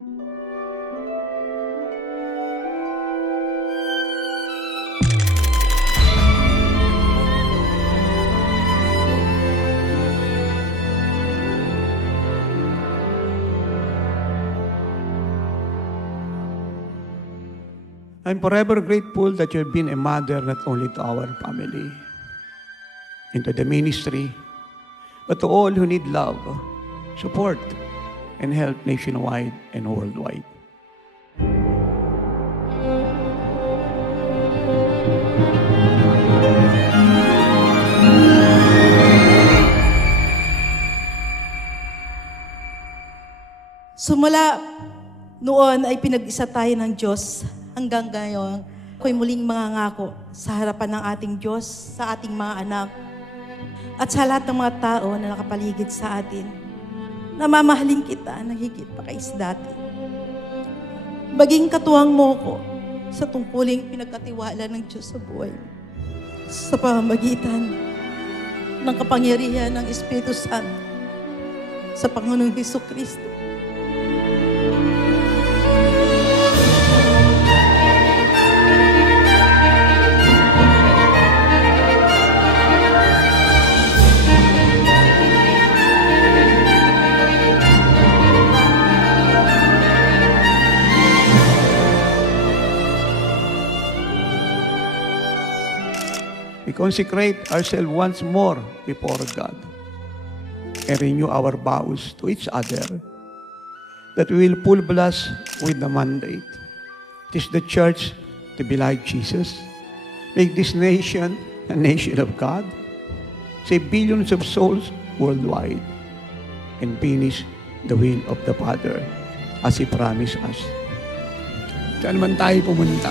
I'm forever grateful that you have been a mother not only to our family, into the ministry, but to all who need love, support, and help nationwide and worldwide. Sumula noon ay pinag-isa tayo ng Diyos hanggang ngayon. Ako'y muling mangangako sa harapan ng ating Diyos, sa ating mga anak, at sa lahat ng mga tao na nakapaligid sa atin, na mamahalin kita ng higit pa kaysa dati. Maging katuwang mo ko sa tungkuling pinagkatiwala ng Diyos sa buhay mo, sa pamamagitan ng kapangyarihan ng Espiritu Santo sa Panginoong Hesukristo. We consecrate ourselves once more before God and renew our vows to each other that we will full blast with the mandate. Teach the church to be like Jesus. Make this nation a nation of God. Save billions of souls worldwide and finish the will of the Father as He promised us. Saan man tayo pumunta,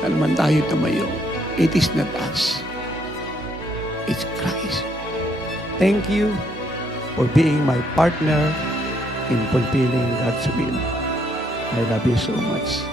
saan man tayo tumayo, it is not us. It's Christ. Thank you for being my partner in fulfilling God's will. I love you so much.